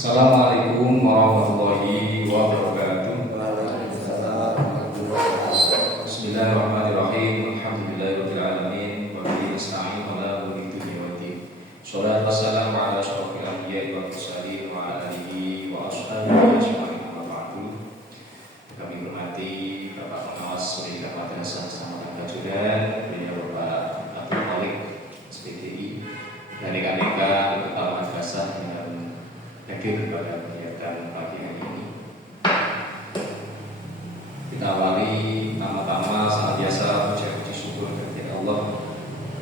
Assalamualaikum warahmatullahi wabarakatuh. Bismillahirrahmanirrahim. Alhamdulillahirabbil alamin wa bihi nasta'in ala umuri dunya waddin. Shallallahu wassalamu ala asyrofil anbiya'i wal mursalin wa ala alihi wa ashabihi ajma'in amma ba'du. Kami hormati Bapak Pengawas Pendidikan Madrasah Kecamatan Kajuran, beliau Bapak Abdul Malik SPDI, dan rekan-rekan kepala madrasah yang hadir pada kegiatan pagi hari ini. Kita awali pertama-tama senantiasa puji syukur kepada Allah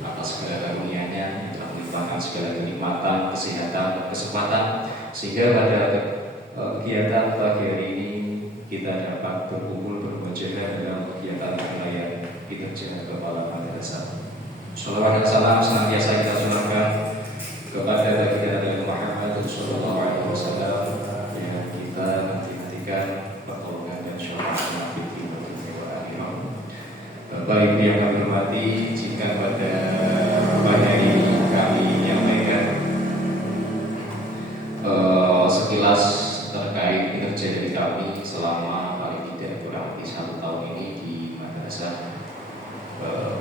atas segala karunia-Nya, telah melimpahkan segala kenikmatan, kesehatan, dan kesempatan, sehingga pada kegiatan pagi hari ini kita dapat berkumpul berwajah dalam kegiatan penilaian kinerja kepala madrasah. Shalawat dan salam senantiasa kita curahkan kepada Nabi Muhammad sallallahu alaihi wasallam yang kita nanti-nantikan pertolongan dan syafaat Nabi Bapak Ibu yang kami hormati, jika pada pagi hari ini kami menyampaikan sekilas terkait kinerja dari kami selama paling tidak kurang lebih 1 tahun ini di madrasah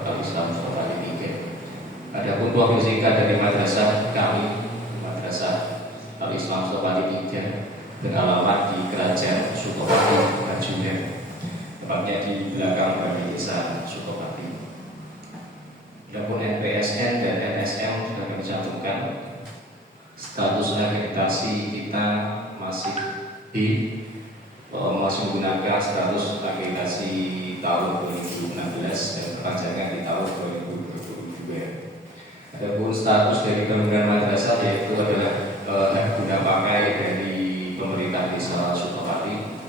Al-Islam Sekolah Tiga. Adapun profil singkat dari madrasah kami, Madrasah Al-Islam Sekolah Tiga, beralamat di Kerajaan Sukopati, Kajuran, tepatnya di belakang Balai Desa Sukopati. Adapun NPSN dan NSM sudah kami cantumkan. Status akreditasi kita masih masih menggunakan status akreditasi tahun 2016 dan perpanjangan di tahun 2022. Adapun status dari bangunan madrasah yaitu adalah hak guna pakai dari pemerintah desa Sukopati.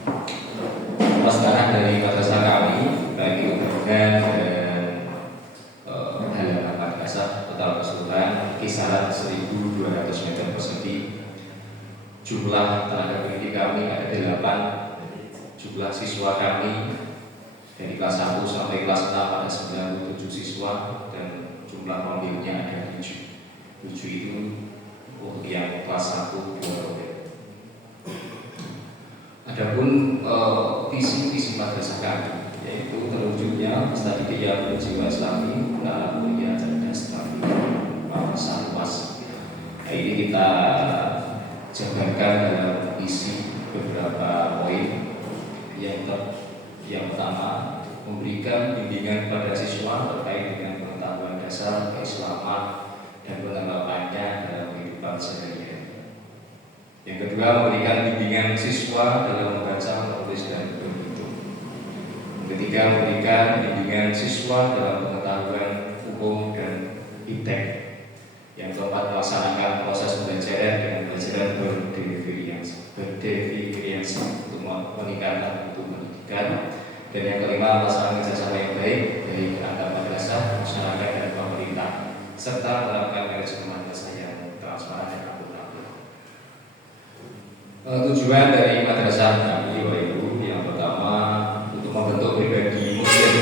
Atas tanah dari madrasah kami, baik itu bangunan dan halaman madrasah, total keseluruhan kisaran 1.200 meter persegi. Jumlah tenaga pendidik kami ada 8. Jumlah siswa kami dari kelas 1 sampai kelas 6 ada 97 siswa dan jumlah mobilnya ada 7 itu untuk yang kelas 1 2 mobil. Adapun visi madrasah kami yaitu terwujudnya Istadiqiyah berjiwa Islami, anak mulia cerdas terampil, wawasan luas. Nah, ini kita jabarkan dalam visi beberapa poin. Yang pertama, memberikan bimbingan pada siswa terkait dengan pengetahuan dasar keislaman dan penerapannya dalam kehidupan sehari-hari. Yang kedua, memberikan bimbingan siswa dalam membaca, menulis, dan berhitung. Yang ketiga, memberikan bimbingan siswa dalam pengetahuan hukum dan iptek. Yang keempat, melaksanakan proses pembelajaran dengan pelajaran berdefiniasi untuk meningkatkan mutu pendidikan. Dan yang kelima, melaksanakan kerjasama yang baik dari antar madrasah, masyarakat, dan pemerintah, serta menerapkan manajemen madrasah yang transparan dan akuntabel. Tujuan dari madrasah kami, Bapak Ibu, yang pertama untuk membentuk pribadi muslim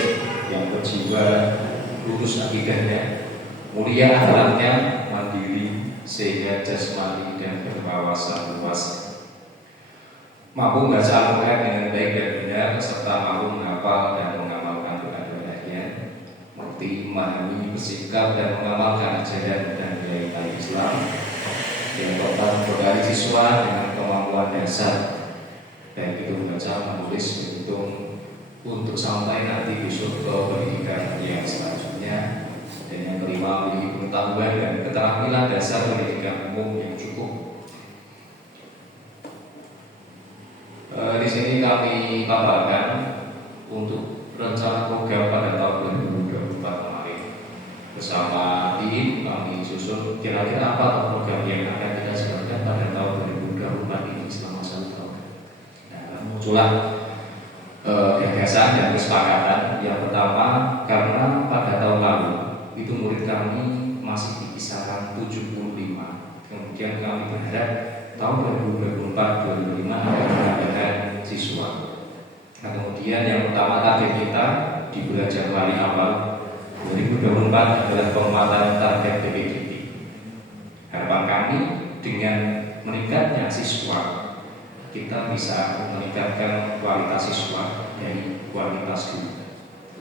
yang berjiwa lurus akidahnya, mulia akhlaknya, mandiri sehingga jasmani dan berwawasan luas, mampu membaca Al-Quran dengan baik dan benar, serta mampu menghafal dan mengamalkan doa-doanya, mengerti, memahami, bersikap, dan mengamalkan ajaran dan nilai-nilai Islam. Yang keempat, membekali siswa dengan kemampuan dasar, baik itu membaca, menulis, berhitung, untuk sampai nanti besok ke pendidikan yang selanjutnya. Dan yang kelima, memiliki pengetahuan dan keterampilan dasar pendidikan umum yang cukup. Di sini kami paparkan untuk rencana program pada tahun 2024 kemarin. Bersama tim kami susun kira-kira apa program yang akan kita jalankan pada tahun 2024 ini selama 1 tahun. Nah, muncullah gagasan dan kesepakatan. Yang pertama, karena pada tahun lalu itu murid kami masih di kisaran 75. Kemudian kami berharap tahun 2024-2025 akan menambahkan siswa. Nah, kemudian yang pertama target kita di bulan Januari awal 2024 adalah penguatan target PPDB. Harapan kami dengan meningkatnya siswa, kita bisa meningkatkan kualitas siswa dari kualitas guru.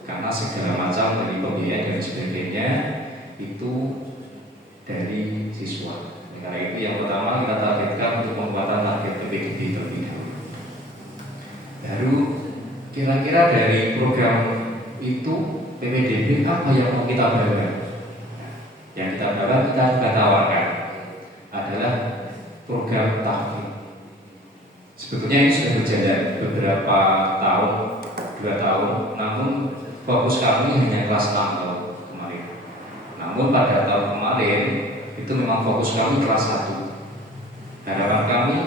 Karena segala macam dari pembiayaan dan sebagainya itu dari siswa. Karena itu yang pertama kita targetkan untuk pembuatan target PPDB terlebih dahulu. Baru kira-kira dari program itu PPDB apa yang mau kita bawa? Yang kita bawa kita juga tawarkan adalah program tahfidz. Sebetulnya ini sudah berjalan beberapa tahun, 2 tahun, namun fokus kami hanya kelas 6 tahun kemarin. Namun pada tahun kemarin itu memang fokus kami kelas 1. Harapan kami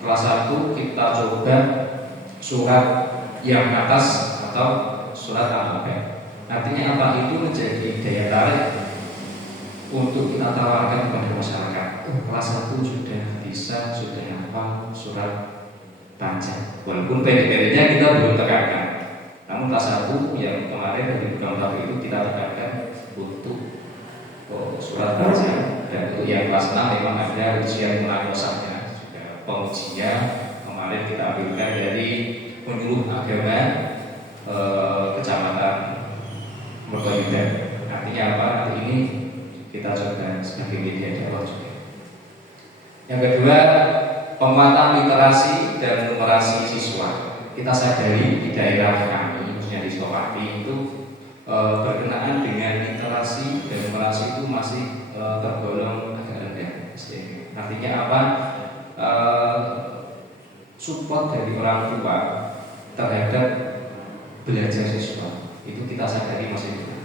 kelas 1 kita coba surat yang atas atau surat al-Baqarah. Artinya apa? Itu menjadi daya tarik untuk kita tawarkan kepada masyarakat. Kelas 1 sudah bisa, sudah hafal surat panjang. Walaupun pendek-pendeknya kita belum tekankan. Namun kelas 1 yang kemarin dari program tahfidz itu kita tekankan untuk surat panjang. Dan untuk yang kelas 6 memang ada ujian munakosahnya, juga pengujian kemarin kita ambilkan dari penyuluh agama kecamatan Mertoyudan. Artinya apa? Nanti ini kita coba sebagai media dakwah juga. Yang kedua, penguatan literasi dan numerasi siswa. Kita sadari di daerah kami, khususnya di Sukawati itu berkenaan dengan literasi dan numerasi itu masih tergolong agak rendah. Artinya apa? Support dari orang tua terhadap belajar siswa itu kita sadari masih kurang.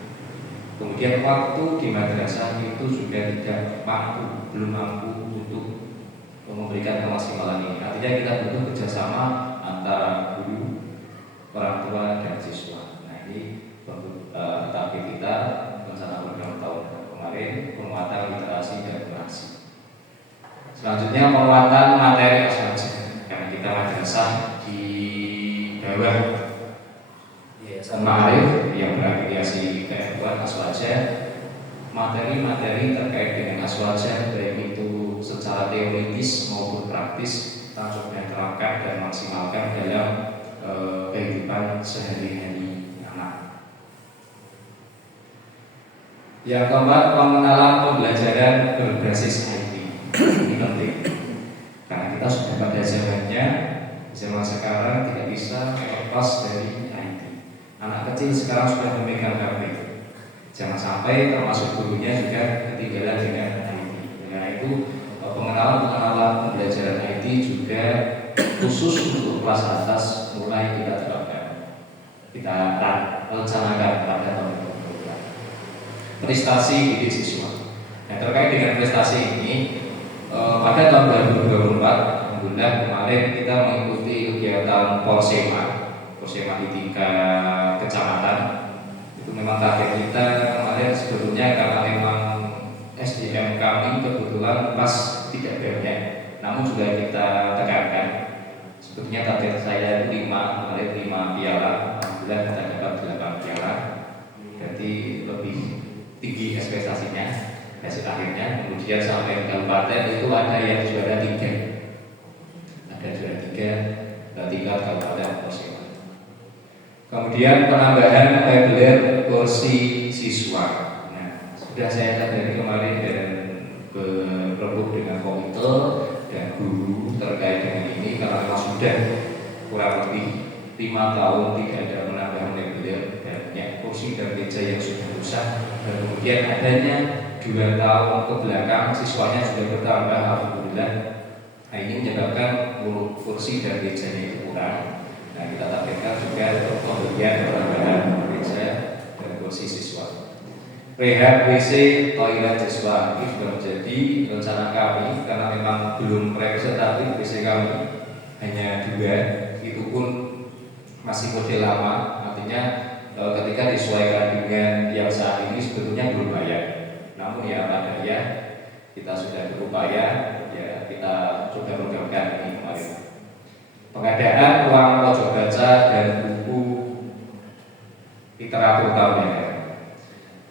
Kemudian waktu di madrasah itu juga tidak mampu, belum mampu untuk memberikan kemaksimalan ini. Artinya kita butuh kerjasama antara guru, orang tua dan siswa. Nah ini target kita rencana program tahun kemarin, penguatan literasi dan numerasi. Selanjutnya penguatan materi aswaja, karena kita madrasah di bawah Yayasan Ma'arif yang berafiliasi KFUan aswaja. Materi-materi terkait dengan aswaja baik itu secara teoritis maupun praktis kita coba terapkan dan maksimalkan dalam kehidupan sehari-hari anak. Yang keempat, pengenalan pembelajaran berbasis IT. Ini penting karena kita sudah pada zamannya, zaman sekarang tidak bisa lepas dari IT. Anak kecil sekarang sudah memegang HP. Jangan sampai termasuk gurunya juga ketinggalan dengan IT. Karena itu pengenalan pembelajaran IT juga khusus untuk kelas atas mulai kita terapkan. Kita rencanakan pada tahun 2020. Prestasi didik siswa. Nah, terkait dengan prestasi ini, pada tahun 2024, alhamdulillah kemarin kita mengikuti kegiatan Porsema di tingkat kecamatan. Itu memang target kita kemarin sebelumnya karena memang SDM kami kebetulan pas tidak banyak, namun juga kita tekankan. Sebetulnya target saya 5, kemarin 5 piala, alhamdulillah kita dapat 8 piala. Jadi lebih tinggi ekspektasinya hasil akhirnya. Kemudian sampai kabupaten itu ada yang juara 3, ada juara 3 tingkat kabupaten Porsema. Kemudian penambahan reguler kursi siswa. Nah, sudah saya sadari kemarin dan berembuk dengan komite dan guru terkait dengan ini karena memang sudah kurang lebih 5 tahun tidak ada penambahan reguler dan banyak kursi dan meja yang sudah rusak. Dan kemudian adanya 2 tahun ke belakang siswanya sudah bertambah, alhamdulillah. Nah ini menyebabkan kursi dan mejanya itu kurang. Nah kita targetkan juga untuk pemberian penambahan meja dan kursi siswa. Rehab WC toilet siswa ini sudah menjadi rencana kami karena memang belum representatif WC kami hanya 2, itu pun masih model lama. Artinya ketika disesuaikan dengan yang saat ini sebetulnya belum layak. Namun ya apa daya kita sudah berupaya, ya kita coba programkan ini kemarin. Pengadaan uang pojok baca dan buku literatur tahunan.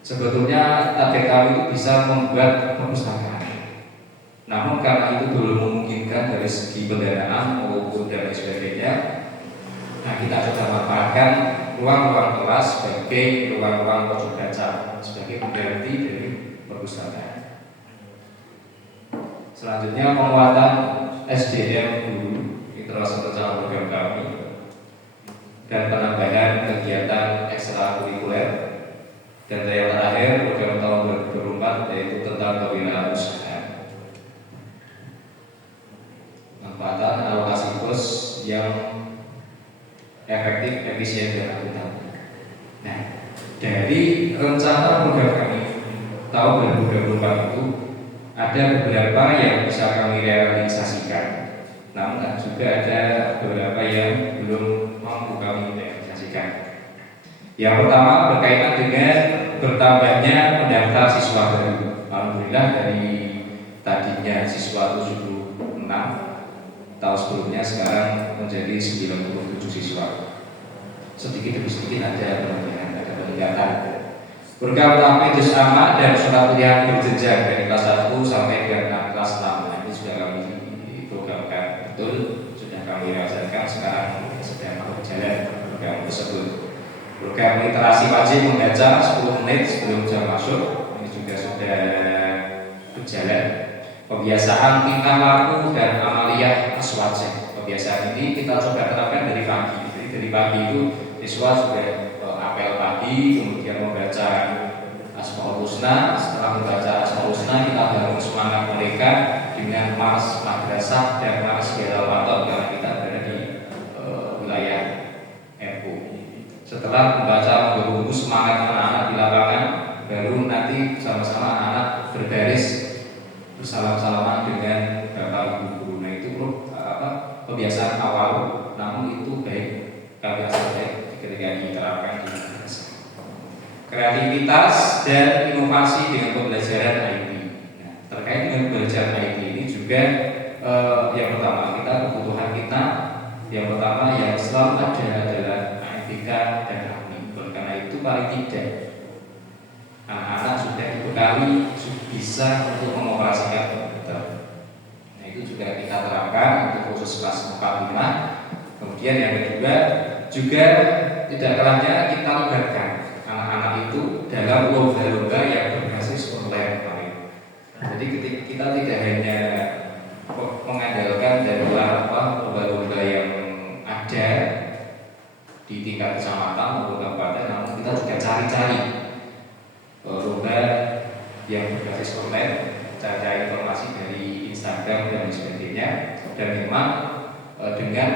Sebetulnya target kami itu bisa membuat perpustakaan. Namun karena itu belum memungkinkan dari segi pendanaan maupun dan lain sebagainya, nah kita coba manfaatkan ruang-ruang kelas sebagai ruang-ruang pojok baca sebagai pengganti dari perpustakaan. Selanjutnya penguatan SDM guru itu termasuk rencana program kami dan penambahan kegiatan ekstrakurikuler, dan yang terakhir program tahun 2024 yaitu tentang kewirausahaan. Manfaatan alokasi kurs yang efektif, efisien, dan akuntabel. Nah, dari rencana program kami tahun 2024 itu ada beberapa yang bisa kami realisasikan, namun juga ada beberapa yang belum mampu kami realisasikan. Yang pertama berkaitan dengan bertambahnya pendaftar siswa baru. Alhamdulillah dari tadinya siswa 76 tahun sebelumnya sekarang menjadi 97 siswa. Sedikit demi sedikit ada peningkatan. Program tahap juz amma dan surat kuliah berjenjang dari kelas 1 sampai dengan kelas 6. Nah, ini sudah kami programkan betul, sudah kami realisasikan, sekarang sedang berjalan program tersebut. Program literasi wajib membaca 10 menit sebelum jam masuk, ini juga sudah berjalan. Pembiasaan tingkah laku dan amaliyah aswajah. Pembiasaan ini kita coba terapkan dari pagi. Jadi dari pagi itu siswa sudah apel pagi, kemudian membaca Asmaul Husna. Setelah membaca Asmaul Husna, kita bangun semangat mereka dengan mars madrasah dan mars Bilal Watot karena kita berada di wilayah NU. Setelah membaca buku semangat anak-anak di lapangan, baru nanti sama-sama anak-anak berbaris bersalam-salaman dengan bapak ibu guru. Nah itu kebiasaan awal, namun itu baik kebiasaan baik ketika diterapkan di madrasah. Kreativitas dan inovasi dengan pembelajaran IT. Nah, terkait dengan pembelajaran IT ini juga yang pertama kebutuhan kita yang pertama yang selalu ada adalah etika dan akhlak. Karena itu paling tidak anak-anak sudah dibekali bisa untuk mengoperasikan komputer. Nah itu juga kita terapkan untuk khusus kelas 4 5. Kemudian yang kedua juga tidak kalahnya kita libatkan anak-anak itu dalam lomba-lomba yang berbasis online. Jadi kita tidak hanya mengandalkan dari lomba-lomba yang ada di tingkat kecamatan maupun kabupaten, namun kita juga cari-cari lomba yang berbasis online, cari informasi dari Instagram dan sebagainya. Dan memang dengan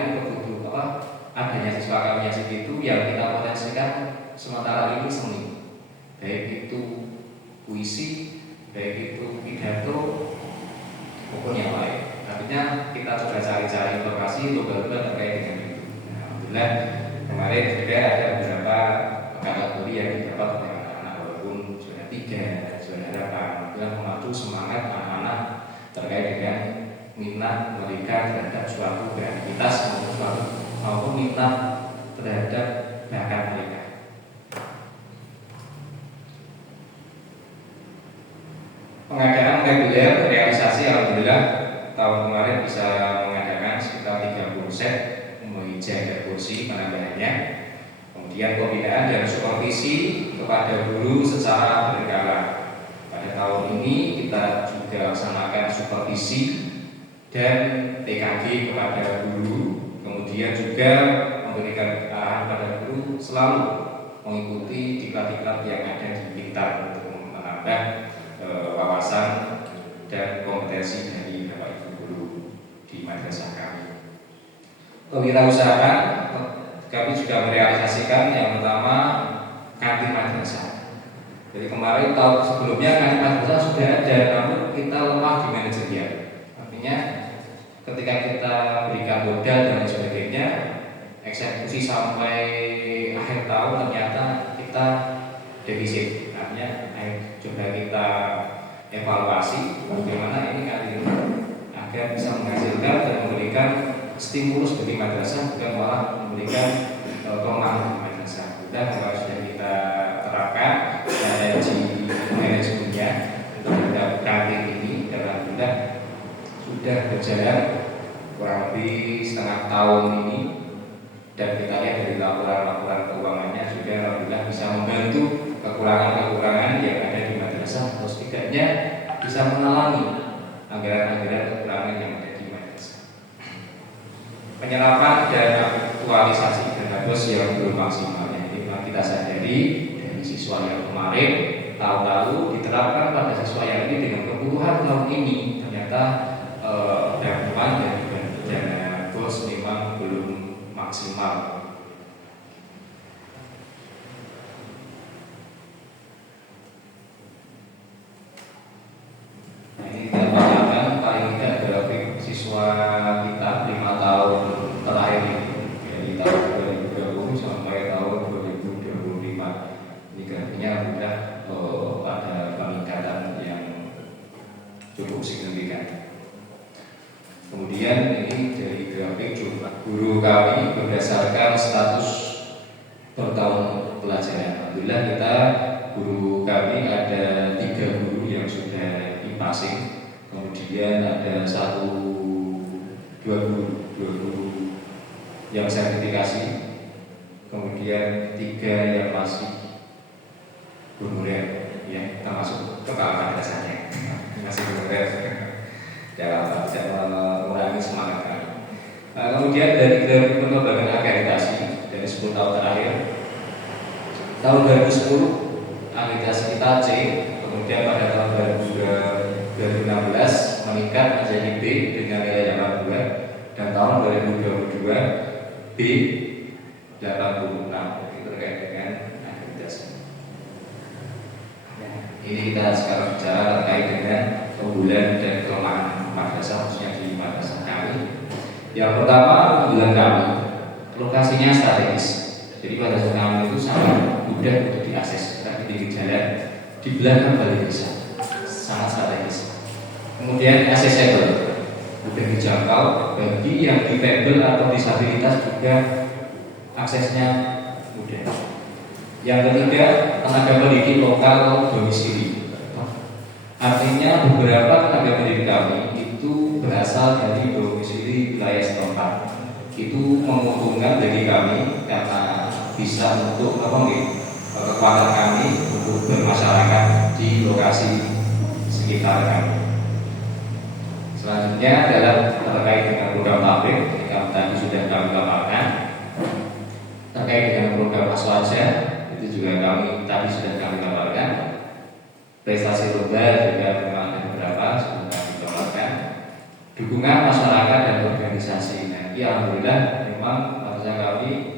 adanya siswa kami yang segitu yang kita potensikan sementara ini seni, baik itu puisi, baik itu pidato maupun yang lain. Artinya kita coba cari-cari informasi lomba-lomba terkait dengan itu. Nah, alhamdulillah kemarin juga ada beberapa kategori yang didapat oleh anak-anak, walaupun juara 3, juara harapan, adalah memacu semangat anak-anak terkait dengan minat mereka terhadap suatu kreativitas maupun minat terhadap bakat mereka. Pengadaan reguler realisasi alhamdulillah tahun kemarin bisa mengadakan sekitar 30 set meja dan kursi penambahannya. Kemudian pembinaan dan supervisi kepada guru secara berkala. Pada tahun ini kita juga laksanakan supervisi dan TKG kepada guru. Kemudian juga memberikan arahan pada guru selalu mengikuti diklat-diklat yang ada di Pintar untuk menambah wawasan dan kompetensi dari Bapak Ibu guru di madrasah kami. Kewirausahaan kami juga merealisasikan yang pertama kantin madrasah. Jadi kemarin tahun sebelumnya kantin madrasah sudah ada, namun kita lemah di manajerial. Artinya ketika kita berikan modal dan lain sebagainya, eksekusi sampai akhir tahun ternyata kita defisit. Artinya coba kita evaluasi bagaimana ini kantin agar bisa menghasilkan dan memberikan stimulus bagi madrasah, bukan malah memberikan kelemahan bagi madrasah. Sudah sudah kita terapkan strategi manajemennya untuk kantin ini, dan alhamdulillah tahun ini, dan kita lihat dari laporan-laporan keuangannya juga alhamdulillah bisa membantu kekurangan-kekurangan yang ada di madrasah, atau setidaknya bisa menalangi anggaran-anggaran kekurangan yang ada di madrasah. Penyerapan dan aktualisasi dana bos yang belum maksimal, ini memang kita sadari dari siswa yang kemarin tahun lalu diterapkan pada siswa yang ini dengan kebutuhan tahun ini ternyata dampak dari dana bos memang belum maksimal. Nah, ini kita bayangkan paling tidak grafik siswa kita 5 tahun terakhir ini, dari tahun 2020 sampai tahun 2025. Ini grafiknya sudah ada peningkatan yang cukup signifikan. Kemudian ini dari grafik jumlah guru kami berdasarkan status per tahun pelajaran. Alhamdulillah kita guru kami ada 3 guru yang sudah passing, kemudian ada 2 guru yang sertifikasi, kemudian 3 yang masih honorer, ya termasuk kepala madrasahnya masih honorer. Tidak mengurangi semangat kami. Kemudian dari pengembangan akreditasi dari 10 tahun terakhir, tahun 2010 akreditasi kita C, kemudian pada tahun 2016 meningkat menjadi B dengan nilai 82, dan tahun 2022 B 86. Itu terkait dengan akreditasi. Ini kita sekarang bicara terkait dengan keunggulan dan kelemahan madrasah, khususnya di madrasah kami. Yang pertama, keunggulan kami, lokasinya strategis. Jadi madrasah kami itu sangat mudah untuk diakses, karena di pinggir jalan, di belakang balai desa, sangat strategis. Kemudian accessible, mudah dijangkau bagi yang difabel atau disabilitas juga aksesnya mudah. Yang ketiga, tenaga pendidik lokal domisili. Artinya beberapa tenaga pendidik kami itu berasal dari domisili wilayah setempat. Itu menguntungkan bagi kami karena bisa untuk kekuatan kami untuk bermasyarakat di lokasi sekitar kami. Selanjutnya adalah terkait dengan program tablik yang tadi sudah kami paparkan. Terkait dengan program Aswaja itu juga tadi sudah kami paparkan. Prestasi lomba juga memang ada beberapa sudah kami paparkan. Dukungan masyarakat dan organisasi. Nah, alhamdulillah memang madrasah kami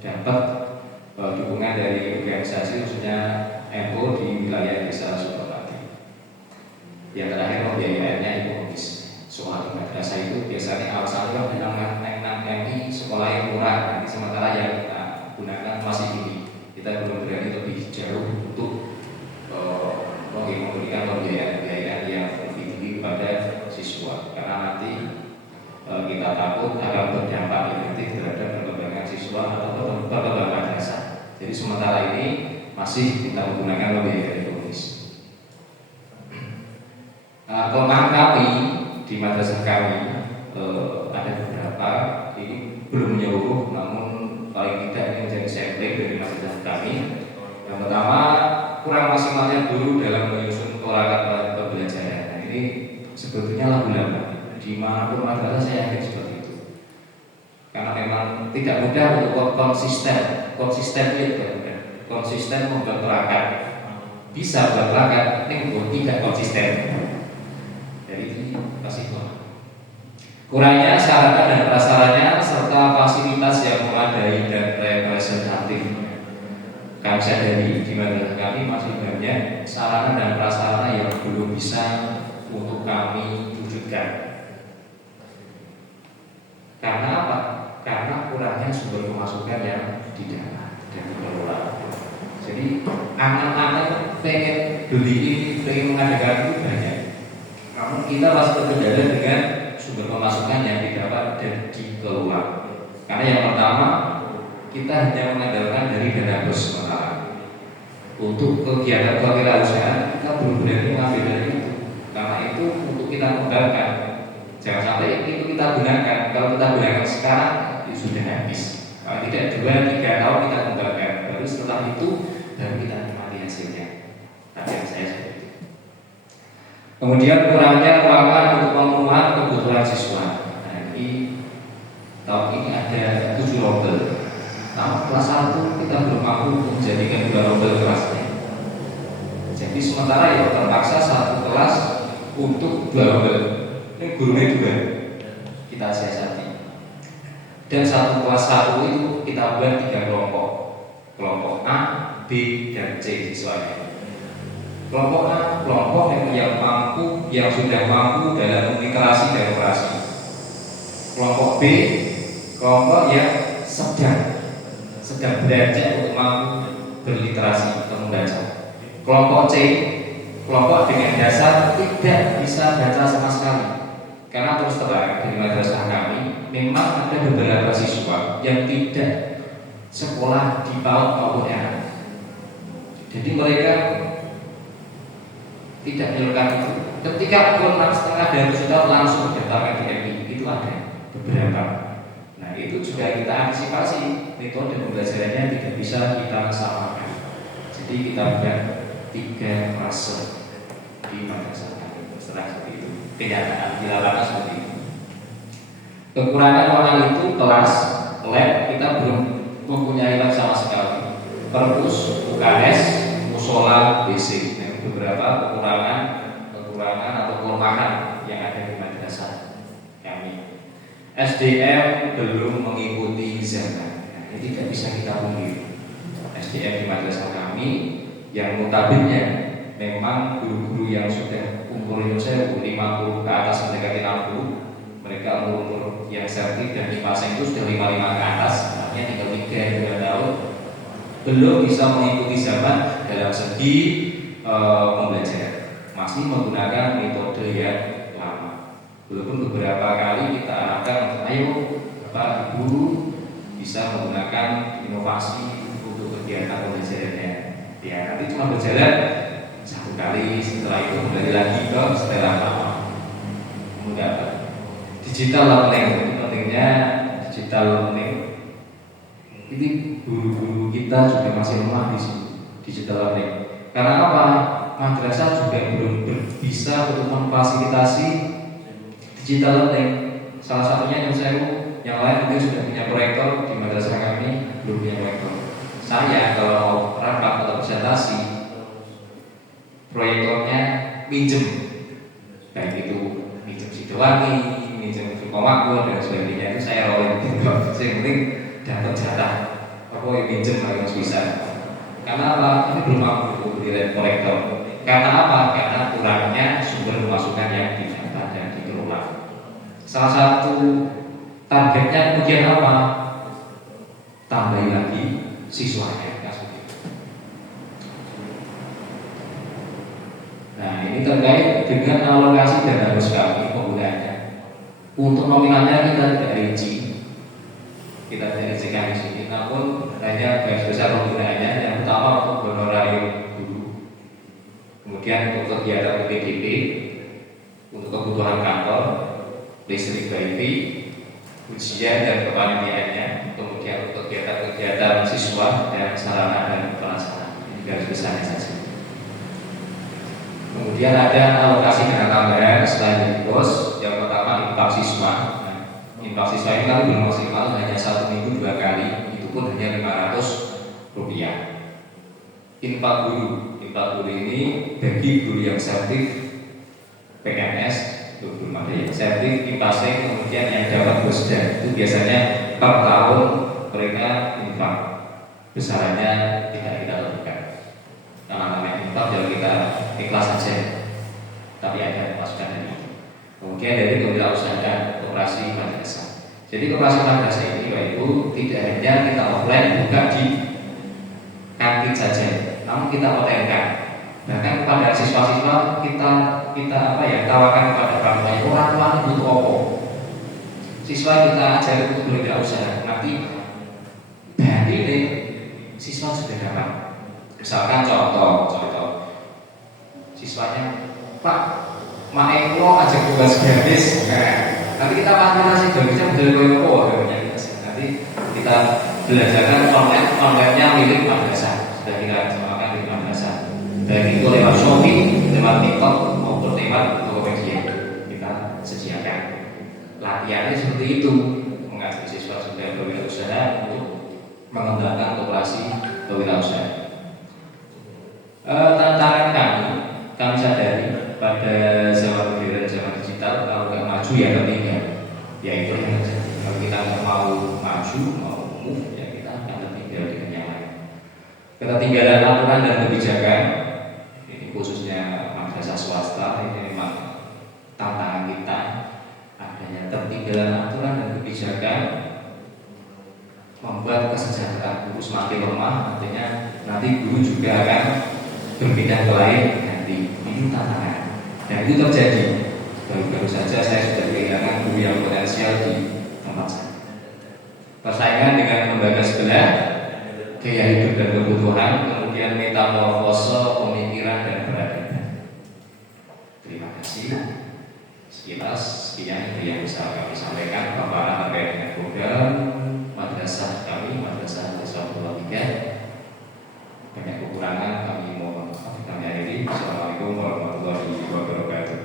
dapat dukungan dari organisasi khususnya NU di wilayah desa Sukopati. Yang terakhir pembiayaannya ekonomis. Soal madrasah itu biasanya alasannya nang MI sekolah yang murah, nanti sementara yang kita gunakan masih tinggi. Kita belum berani lebih jauh untuk memberikan pembiayaan yang lebih tinggi kepada siswa, karena nanti kita takut akan berdampak negatif terhadap perkembangan siswa atau perkembangan madrasah. Jadi sementara ini masih kita menggunakan pembiayaan ekonomis. Kelemahan kami di madrasah kami ada beberapa, ini belum menyeluruh, namun paling tidak ini menjadi sampling dari madrasah kami. Yang pertama, kurang maksimalnya guru dalam menyusun pola pembelajaran. Nah, ini sebetulnya lagu lama di manapun madrasah, saya yakin seperti itu. Karena memang tidak mudah untuk konsisten membuat perangkat. Bisa buat perangkat, ini tidak konsisten. Jadi ini pasti kurangnya sarana dan prasarana serta fasilitas yang memadai dan representatif. Kami sadari di madrasah kami masih banyak sarana dan prasarana yang belum bisa untuk kami wujudkan. Karena apa? Karena kurangnya sumber pemasukan yang tidak dikelola. Jadi anak-anak pengen beli ini, pengen mengadakan itu banyak. Namun kita masih terkendala dengan sumber pemasukan yang tidak dapat dan dikelola. Karena yang pertama, kita hanya mengandalkan dari dana bos sementara. Untuk kegiatan kewirausahaan kita belum berani mengambil dari itu. Karena itu untuk kita mengembangkan Jangan sampai itu kita gunakan. Kalau kita gunakan sekarang itu sudah habis. Kalau tidak 2-3 tahun kita kembangkan, baru setelah itu baru kita nikmati hasilnya. Target saya seperti itu. Kemudian kurangnya ruangan untuk pemenuhan kebutuhan siswa. Nah, ini tahun ini ada 7 rombel. Nah, kelas 1 kita belum mampu menjadikan 2 rombel kelasnya. Jadi sementara ya terpaksa 1 kelas untuk 2 rombel. Ini gurunya juga kita siasati. Dan 1 kelas 1 itu kita buat 3 kelompok. Kelompok A, B, dan C siswanya. Kelompok A, kelompok yang mampu, yang sudah mampu dalam literasi dan operasi. Kelompok B, kelompok yang sedang belajar untuk mampu berliterasi atau membaca. Kelompok C, kelompok dengan dasar tidak bisa baca sama sekali. Karena terus terang di madrasah kami memang ada beberapa siswa yang tidak sekolah di PAUD maupun RA. Jadi mereka tidak menyukai itu. Ketika umur 6,5 dan 7 tahun langsung mendaftarkan di MI, itu ada beberapa. Nah, itu juga kita antisipasi, metode pembelajarannya tidak bisa kita samakan. Jadi kita buat 3 fase di madrasah kami. Setelah seperti itu, kenyataan di lapangan seperti itu. Kekurangan ruangan itu kelas, lab kita belum mempunyai lab sama sekali. Perpus, UKS, musola, BC. Beberapa kekurangan atau kelemahan yang ada di madrasah kami. SDM belum mengikuti zaman. Nah, ini tidak bisa kita pungkiri. SDM di madrasah kami yang notabene memang guru-guru yang sudah umurnya 50 ke atas mendekati 60, mereka umur yang sertif dan dipasang itu sudah 55 ke atas, artinya tinggal 3-2 tahun, belum bisa mengikuti zaman dalam segi pembelajaran, masih menggunakan metode yang lama. Walaupun beberapa kali kita arahkan, ayo Bapak Ibu bisa menggunakan inovasi untuk kegiatan pembelajarannya. Ya, nanti cuma berjalan 1 kali, setelah itu kembali lagi ke setelah lama. Kemudian digital learning, pentingnya digital learning. Ini guru-guru kita juga masih lemah di sini digital learning. Karena apa? Madrasah juga belum bisa untuk memfasilitasi digital learning. Salah satunya yang lain mungkin sudah punya proyektor, di madrasah kami belum punya proyektor. Saya kalau mau rapat atau presentasi, proyektornya minjem, baik itu minjem Sidoarni, minjem Sukomakmur dan sebagainya, itu saya rolling. Yang penting dapat jatah. Apa yang minjem harus bisa. Karena apa? Ini belum mampu dilihat kolektor. Karena apa? Karena kurangnya sumber pemasukan yang didapat dan dikelola. Salah satu targetnya kemudian apa? Tambahin lagi siswanya. Nah, ini terkait dengan alokasi dana bos kami penggunaannya. Untuk nominalnya kita tidak rinci. Kita tidak rincikan di sini, namun hanya garis besar penggunaannya. Yang pertama untuk honorarium guru, kemudian untuk kegiatan PDP, untuk kebutuhan kantor, listrik wifi, ujian dan kepanitiaannya, kemudian untuk kegiatan siswa dan sarana dan prasarana. Ini garis besarnya saja. Kemudian ada alokasi dana tambahan selain dari bos. Yang pertama infak siswa. Infak siswa ini kan belum maksimal, hanya 1 minggu 2 kali, itu pun hanya Rp500. Infak guru ini bagi guru yang sertif PNS, itu belum ada yang sertif, infasing, kemudian yang dapat bosda, itu biasanya per tahun mereka infak. Besarannya tidak kita tentukan. Namanya infak kalau kita ikhlas saja, tapi ada masukan dari itu. Kemudian dari kewirausahaan koperasi madrasah. Jadi koperasi madrasah ini Bapak Ibu tidak hanya kita offline buka di kantin saja, namun kita OTM-kan. Bahkan kepada siswa-siswa kita tawarkan kepada orang tua butuh apa. Siswa kita ajar untuk berwirausaha. Nanti dari ini siswa sudah dapat. Misalkan contoh siswanya, Pak, Mak Eko ajak tugas gratis. Nanti kita fasilitasi bagusnya dari banyak nanti kita belajarkan online-nya milik madrasah. Sudah kita samakan di madrasah. Baik itu lewat Shopee, lewat TikTok maupun lewat Tokopedia. Kita sediakan latihannya seperti itu, mengajak siswa sudah berwirausaha untuk mengembangkan koperasi berwirausaha. Tantangan kami sadari pada zaman modern, zaman digital, kalau nggak maju ya tertinggal. Ya itu yang terjadi. Kalau kita nggak mau maju, mau move, ya kita akan tertinggal dengan yang lain. Ketertinggalan aturan dan kebijakan, ini khususnya madrasah swasta, ini memang tantangan kita. Adanya ketertinggalan aturan dan kebijakan membuat kesejahteraan guru semakin lemah. Artinya nanti guru juga akan berpindah ke lain nanti. Ini tantangan dan itu terjadi. Baru-baru saja saya sudah kehilangan guru yang potensial di tempat saya. Persaingan dengan lembaga sebelah, gaya hidup dan kebutuhan, kemudian metamorfose pemikiran dan peradaban. Terima kasih. Sekian yang bisa kami sampaikan paparan terkait dengan program madrasah kami, madrasah Al-Islamul 3. Banyak kekurangan kami mohon maaf. Kami akhiri. Assalamualaikum warahmatullahi wabarakatuh.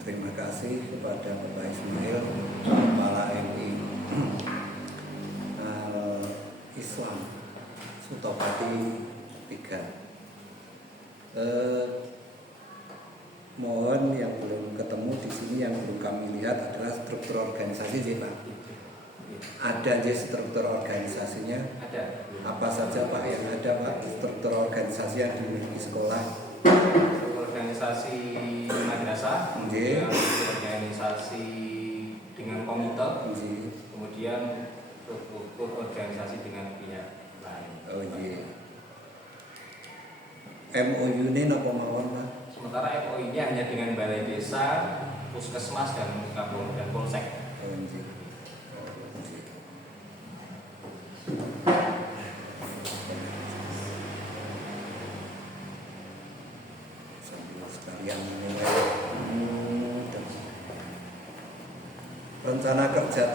Terima kasih kepada Bapak Ismail, Kepala MI Islam Sutopati 3. Mohon yang belum ketemu di sini, yang belum kami lihat adalah struktur organisasi sih Pak. Ada aja struktur organisasinya. Ada. Apa saja Pak yang ada Pak struktur organisasi yang dimiliki sekolah? Organisasi madrasah, kemudian organisasi dengan komite, kemudian struktur organisasi dengan pihak lain. Oh iya. MOU ini apa mawon Pak? Sementara MOI-nya hanya dengan balai desa, puskesmas dan kabul dan polsek. Oh iya. Sambil sekalian menilai rencana kerja